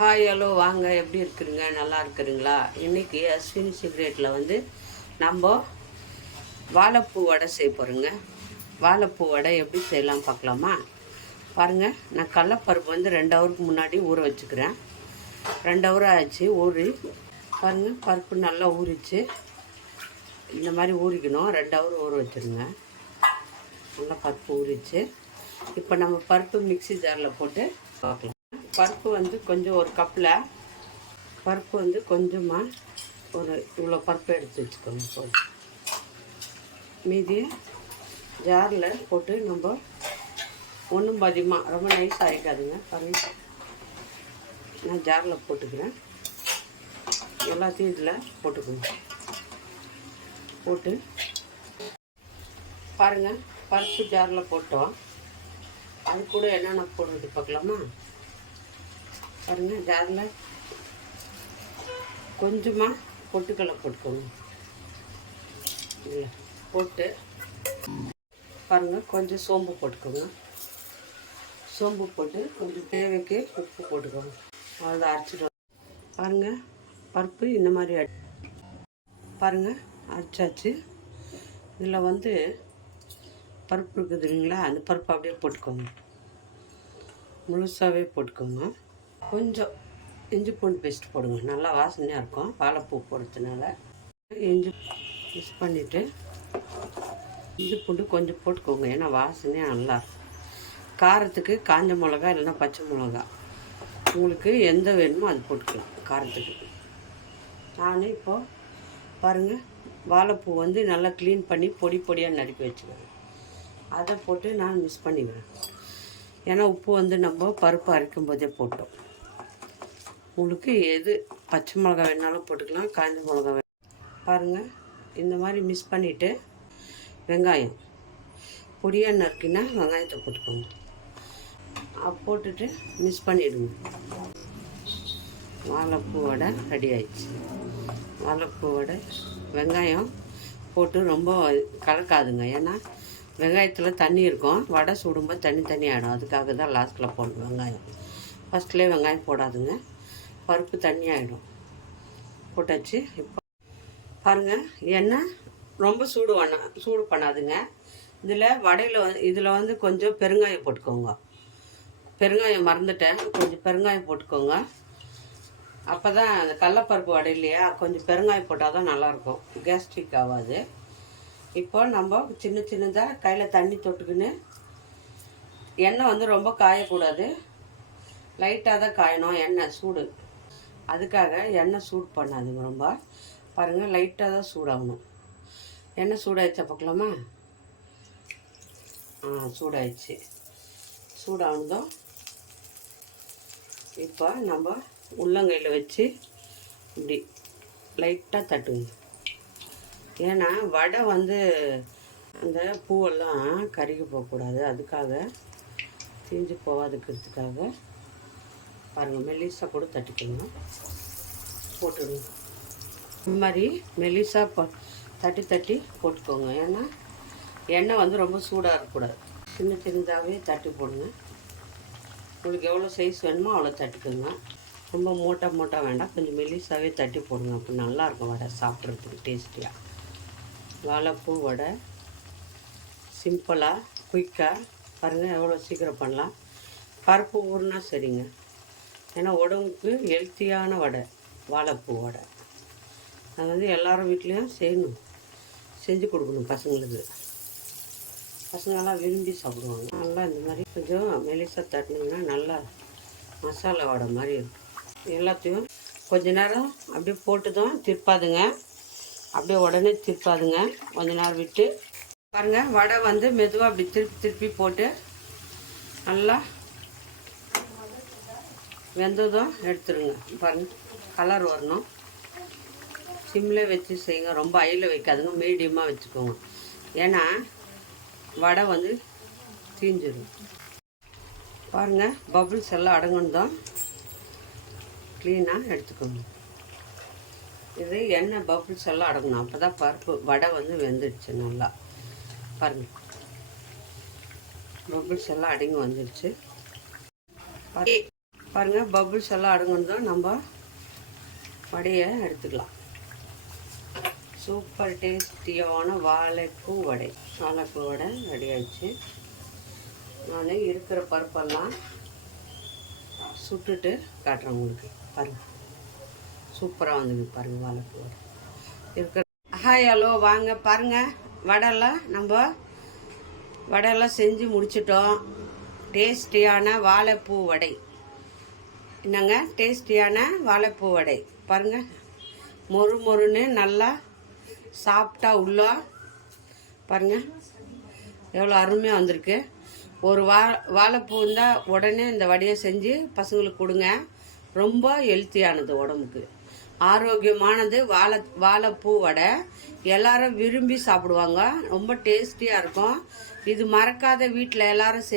Hi hello வாங்க, எப்படி இருக்குறீங்க? நல்லா இருக்கிறீங்களா? இன்றைக்கி அஸ்வினி சீக்ரெட்டில் வந்து நம்ம வாழைப்பூ வடை செய்ய போகிறோங்க. வாழைப்பூ வடை எப்படி செய்யலாம் பார்க்கலாமா? பாருங்கள், நான் கடலப்பருப்பு வந்து 2 ஹவருக்கு முன்னாடி ஊற வச்சுக்கிறேன். 2 ஹவர் ஆச்சு ஊறி. பாருங்கள், பருப்பு நல்லா ஊறிச்சு. இந்த மாதிரி ஊறிக்கணும். 2 ஹவர் ஊற வச்சுருங்க. நல்லா பருப்பு ஊறிச்சு. இப்போ நம்ம பருப்பு மிக்ஸி ஜாரில் போட்டு பார்க்கலாம். பருப்பு வந்து கொஞ்சம் ஒரு கப்பில் பருப்பு வந்து கொஞ்சமாக ஒரு இவ்வளோ பருப்பு எடுத்து வச்சுக்கோங்க. போதும். மீதி ஜாரில் போட்டு நம்ம ஒன்றும் பாதியமாக ரொம்ப நைஸ் ஆகிக்காதுங்க. பாருங்கள், நான் ஜாரில் போட்டுக்கிறேன். எல்லாத்தையும் இதில் போட்டுக்கோங்க. போட்டு பாருங்கள், பருப்பு ஜாரில் போட்டோம். அது கூட என்னென்ன போடுறது பார்க்கலாமா? பாருங்கள், ஜாரில் கொஞ்சமாக பொட்டுக்கடலை போட்டுக்கோங்க. இல்லை போட்டு பாருங்கள், கொஞ்சம் சோம்பு போட்டுக்கோங்க. சோம்பு போட்டு கொஞ்சம் தேவைக்கு உப்பு போட்டுக்கோங்க. அதை அரைச்சிடுவோம். பாருங்கள், பருப்பு இந்த மாதிரி பாருங்கள் அரைச்சாச்சு. இதில் வந்து பருப்பு இருக்குது இல்லைங்களா, அந்த பருப்பு அப்படியே போட்டுக்கோங்க. முழுசாகவே போட்டுக்கோங்க. கொஞ்சம் இஞ்சி பூண்டு பேஸ்ட் போடுங்க, நல்லா வாசனையாக இருக்கும். வாழைப்பூ போடுறதுனால இஞ்சி மிக்ஸ் பண்ணிவிட்டு இஞ்சி பூண்டு கொஞ்சம் போட்டுக்கோங்க, ஏன்னா வாசனையாக நல்லா இருக்கும். காரத்துக்கு காஞ்ச மிளகா இல்லைன்னா பச்சை மிளகா உங்களுக்கு எந்த வேணுமோ அது போட்டுக்கலாம் காரத்துக்கு. நான் இப்போது பாருங்கள், வாழைப்பூ வந்து நல்லா க்ளீன் பண்ணி பொடி பொடியாக நறுக்கி வச்சுக்கிறேன். அதை போட்டு நான் மிக்ஸ் பண்ணிக்கிறேன். ஏன்னா உப்பு வந்து நம்ம பருப்பு அரைக்கும் போதே போட்டோம். உங்களுக்கு எது பச்சை மிளகா வேணாலும் போட்டுக்கலாம், காய்ந்த மிளகா பாருங்கள். இந்த மாதிரி மிக்ஸ் பண்ணிவிட்டு வெங்காயம் பொடியாக நறுக்கினா வெங்காயத்தை போட்டுக்கோங்க. போட்டுட்டு மிக்ஸ் பண்ணிவிடுங்க. வாழைப்பூ வடை ரெடி ஆயிடுச்சு. வாழைப்பூ வடை வெங்காயம் போட்டு ரொம்ப கலக்காதுங்க, ஏன்னா வெங்காயத்தில் தண்ணி இருக்கும். வடை சுடும்போது தண்ணி ஆகிடும். அதுக்காக தான் லாஸ்ட்டில் போடணும் வெங்காயம். ஃபஸ்ட்லேயே வெங்காயம் போடாதுங்க, பருப்பு தண்ணி ஆகிடும். போட்டாச்சு. இப்போ பாருங்கள், எண்ணெய் ரொம்ப சூடு பண்ணாதுங்க. இதில் வடையில் இதில் வந்து கொஞ்சம் பெருங்காயம் போட்டுக்கோங்க. பெருங்காயம் மறந்துட்டேன், கொஞ்சம் பெருங்காயம் போட்டுக்கோங்க. அப்போ தான் அந்த கடலப்பருப்பு வடை இல்லையா, கொஞ்சம் பெருங்காயம் போட்டால் தான் நல்லாயிருக்கும், கேஸ்ட்ரிக் ஆகாது. இப்போ நம்ம சின்னதாக கையில் தண்ணி தொட்டுக்குன்னு, எண்ணெய் வந்து ரொம்ப காயக்கூடாது, லைட்டாக தான் காயணும். எண்ணெய் சூடு, அதுக்காக எண்ணெய் சூடு பண்ணாதுங்க ரொம்ப. பாருங்கள், லைட்டாக தான் சூடாகணும். எண்ணெய் சூடாகிடுச்சா பார்க்கலாமா? சூடாயிடுச்சு. சூடானதும் இப்போ நம்ம உள்ளங்கையில் வச்சு இப்படி லைட்டாக தட்டுங்க. ஏன்னா வடை வந்து அந்த பூவெல்லாம் கருகி போகக்கூடாது, அதுக்காக தீஞ்சு போகாதுக்கிறதுக்காக பாருங்கள், மெல்லிசாக கூட தட்டிக்கோங்க. போட்டுடுங்க. இந்த மாதிரி மெல்லிசாக தட்டி போட்டுக்கோங்க. ஏன்னா எண்ணெய் வந்து ரொம்ப சூடாக இருக்கக்கூடாது. சின்னதாகவே தட்டி போடுங்க. உங்களுக்கு எவ்வளோ சைஸ் வேணுமோ அவ்வளோ தட்டிக்கோங்க. ரொம்ப மூட்டை வேண்டாம், கொஞ்சம் மெல்லிசாகவே தட்டி போடுங்க. அப்போ நல்லாயிருக்கும் வடை சாப்பிட்றதுக்கு டேஸ்டியாக. வாழைப்பூ வடை சிம்பிளாக குயிக்காக பாருங்கள், எவ்வளோ சீக்கிரம் பண்ணலாம். பருப்பு ஊறுனா சரிங்க, ஏன்னா உடம்புக்கு ஹெல்த்தியான வடை வாழைப்பூ வடை. அது வந்து எல்லாரும் வீட்லேயும் செஞ்சு கொடுக்கணும் பசங்களுக்கு. பசங்கள்லாம் விரும்பி சாப்பிடுவாங்க. நல்லா இந்த மாதிரி கொஞ்சம் மெலிசாக தட்டினீங்கன்னா நல்லா மசாலா வடை மாதிரி இருக்கும். எல்லாத்தையும் கொஞ்ச நேரம் அப்படியே போட்டு தான் திருப்பாதுங்க, அப்படியே உடனே திருப்பாதுங்க. கொஞ்ச நேரம் விட்டு பாருங்கள், வடை வந்து மெதுவாக அப்படி திருப்பி போட்டு நல்லா வெந்ததும் எடுத்துருங்க. பாருங்கள், கலர் வரணும். சிம்மில் வச்சு செய்யுங்க, ரொம்ப ஹையில் வைக்காதுங்க, மீடியமாக வச்சுக்கோங்க. ஏன்னா வடை வந்து தீஞ்சிடும். பாருங்கள், பபுள்ஸ் எல்லாம் அடங்கணும், க்ளீனாக எடுத்துக்கோங்க. இது எண்ணெய் பபுள்ஸ் எல்லாம் அடங்கணும், அப்போ தான் பருப்பு வடை வந்து வெந்துடுச்சு நல்லா. பாருங்கள், பபுள்ஸ் எல்லாம் அடங்கி வந்துடுச்சு. பாருங்கள் பபுள்ஸ் எல்லாம் அடங்குனதும் நம்ம வடையை எடுத்துக்கலாம். சூப்பர் டேஸ்டியான வாழைப்பூ வடை ரெடி ஆயிடுச்சு. நான் இருக்கிற பருப்பெல்லாம் சுட்டுட்டு காட்டுறேன் உங்களுக்கு. பாருங்கள் சூப்பராக வந்துருக்கு பாருங்கள் வாழைப்பூ வடை இருக்கிற. ஹாய் ஹலோ வாங்க பாருங்கள். வடையெல்லாம் செஞ்சு முடிச்சிட்டோம். டேஸ்டியான வாழைப்பூ வடை. என்னங்க டேஸ்டியான வாழைப்பூ வடை பாருங்கள். மொறுன்னு நல்லா சாப்பிட்டா உள்ளா பாருங்கள் எவ்வளோ அருமையாக வந்திருக்கு. ஒரு வாழைப்பூ இருந்தால் உடனே இந்த வடையை செஞ்சு பசங்களுக்கு கொடுங்க. ரொம்ப ஹெல்த்தியானது, உடம்புக்கு ஆரோக்கியமானது. வாழைப்பூ வடை எல்லாரும் விரும்பி சாப்பிடுவாங்க. ரொம்ப டேஸ்டியாக இருக்கும். இது மறக்காத வீட்டில் எல்லாருக்கும்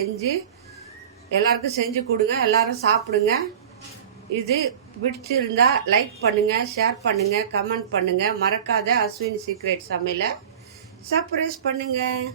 செஞ்சு கொடுங்க. எல்லாரும் சாப்பிடுங்க. இது பிடிச்சிருந்தா லைக் பண்ணுங்கள், ஷேர் பண்ணுங்கள், கமெண்ட் பண்ணுங்கள். மறக்காத அஸ்வின் சீக்ரெட் சமையலை சர்ப்ரைஸ் பண்ணுங்கள்.